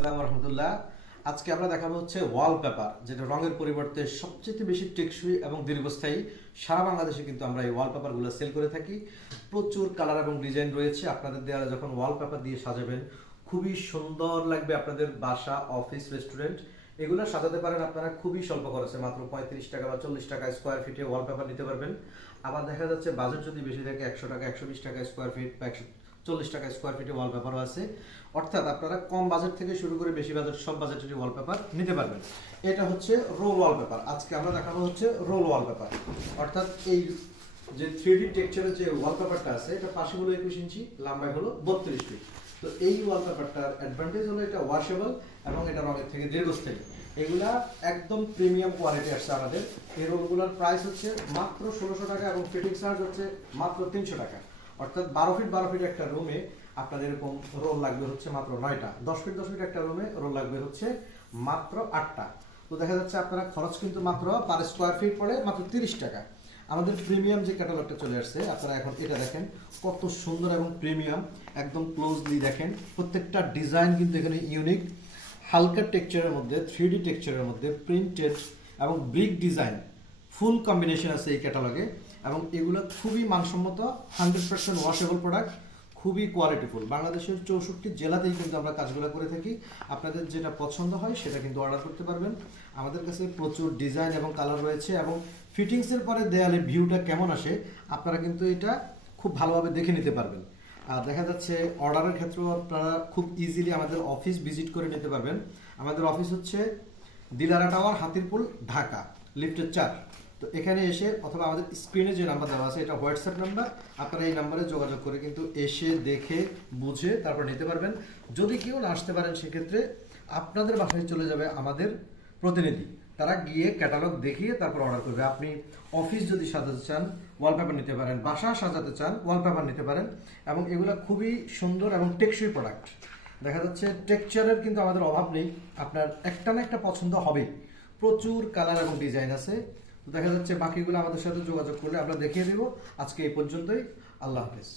আসসালামু রহমতুল্লাহ। আজকে আমরা দেখাবো হচ্ছে ওয়ালপেপার, যেটা রঙের পরিবর্তে সবচেয়ে বেশি টেকসই এবং দীর্ঘস্থায়ী। সারা বাংলাদেশে কিন্তু আমরা এই ওয়ালপেপারগুলো সেল করে থাকি। প্রচুর কালার এবং ডিজাইন রয়েছে। আপনাদের দেওয়ালে যখন ওয়ালপেপার দিয়ে সাজাবেন খুবই সুন্দর লাগবে। আপনাদের বাসা, অফিস, রেস্টুরেন্ট এগুলো সাজাতে পারেন আপনারা খুবই স্বল্প খরচে, মাত্র 35 টাকা বা 40 টাকা স্কোয়ার ফিটে ওয়ালপেপার নিতে পারবেন। আবার দেখা যাচ্ছে বাজেট যদি বেশি থাকে 100 টাকা, 120 টাকা স্কোয়ার ফিট বা 140 টাকা স্কোয়ার ফিটে ওয়ালপেপারও আছে। অর্থাৎ আপনারা কম বাজেট থেকে শুরু করে বেশি বাজেট সব বাজেটের ওয়ালপেপার নিতে পারবেন। এটা হচ্ছে রোল ওয়ালপেপার। আজকে আমরা দেখাবো হচ্ছে রোল ওয়ালপেপার। অর্থাৎ এই যে 3D টেক্সচারের যে ওয়ালপেপারটা আছে, এটা পাশে হলো 21 ইঞ্চি, লম্বায় হলো 32 ফিট। তো এই ওয়ালপেপারটার অ্যাডভান্টেজ হলো এটা ওয়াশেবল এবং এটা রঙের থেকে দীর্ঘস্থায়ী। এগুলা একদম প্রিমিয়াম কোয়ালিটি আসছে আমাদের। এই রোলগুলোর প্রাইস হচ্ছে মাত্র 1600 টাকা এবং ফিটিং চার্জ হচ্ছে মাত্র 300 টাকা। অর্থাৎ 12 ফিট একটা রুমে আপনাদের এরকম রোল লাগবে হচ্ছে মাত্র 9টা। 10 ফিট একটা রুমে রোল লাগবে হচ্ছে মাত্র 8টা। তো দেখা যাচ্ছে আপনারা খরচ কিন্তু মাত্র পার স্কোয়ার ফিট পড়ে মাত্র 30 টাকা। আমাদের প্রিমিয়াম যে ক্যাটালগটা চলে আসছে, আপনারা এখন এটা দেখেন কত সুন্দর এবং প্রিমিয়াম। একদম ক্লোজলি দেখেন, প্রত্যেকটা ডিজাইন কিন্তু এখানে ইউনিক। হালকা টেক্সচারের মধ্যে, 3D টেক্সচারের মধ্যে প্রিন্টেড এবং ব্রিক ডিজাইন ফুল কম্বিনেশন আছে এই ক্যাটালগে। এবং এগুলো খুবই মানসম্মত, 100% ওয়াশেবল প্রোডাক্ট, খুবই কোয়ালিটিফুল। বাংলাদেশের 64 জেলাতেই কিন্তু আমরা কাজগুলো করে থাকি। আপনাদের যেটা পছন্দ হয় সেটা কিন্তু অর্ডার করতে পারবেন। আমাদের কাছে প্রচুর ডিজাইন এবং কালার রয়েছে এবং ফিটিংসের পরে দেয়ালে ভিউটা কেমন আসে আপনারা কিন্তু এটা খুব ভালোভাবে দেখে নিতে পারবেন। আর দেখা যাচ্ছে অর্ডারের ক্ষেত্রেও আপনারা খুব ইজিলি আমাদের অফিস ভিজিট করে নিতে পারবেন। আমাদের অফিস হচ্ছে দিলারা টাওয়ার, হাতিরপুল, ঢাকা, লিফটের 4। তো এখানে এসে অথবা আমাদের স্ক্রিনে যে নাম্বার দেওয়া আছে এটা হোয়াটসঅ্যাপ নাম্বার, আপনারা এই নাম্বারে যোগাযোগ করে কিন্তু এসে দেখে বুঝে তারপর নিতে পারবেন। যদি কেউ না আসতে পারেন সেক্ষেত্রে আপনাদের বাসায় চলে যাবে আমাদের প্রতিনিধি, তারা গিয়ে ক্যাটালগ দেখিয়ে তারপর অর্ডার করবে। আপনি অফিস যদি সাজাতে চান ওয়ালপেপার নিতে পারেন, বাসা সাজাতে চান ওয়ালপেপার নিতে পারেন। এবং এগুলো খুবই সুন্দর এবং টেকসই প্রোডাক্ট। দেখা যাচ্ছে টেক্সচারের কিন্তু আমাদের অভাব নেই, আপনার একটা না একটা পছন্দ হবেই। প্রচুর কালার এবং ডিজাইন আছে। তো দেখা যাচ্ছে বাকিগুলো আমাদের সাথে যোগাযোগ করলে আমরা দেখিয়ে দেবো। আজকে এই পর্যন্তই। আল্লাহ হাফেজ।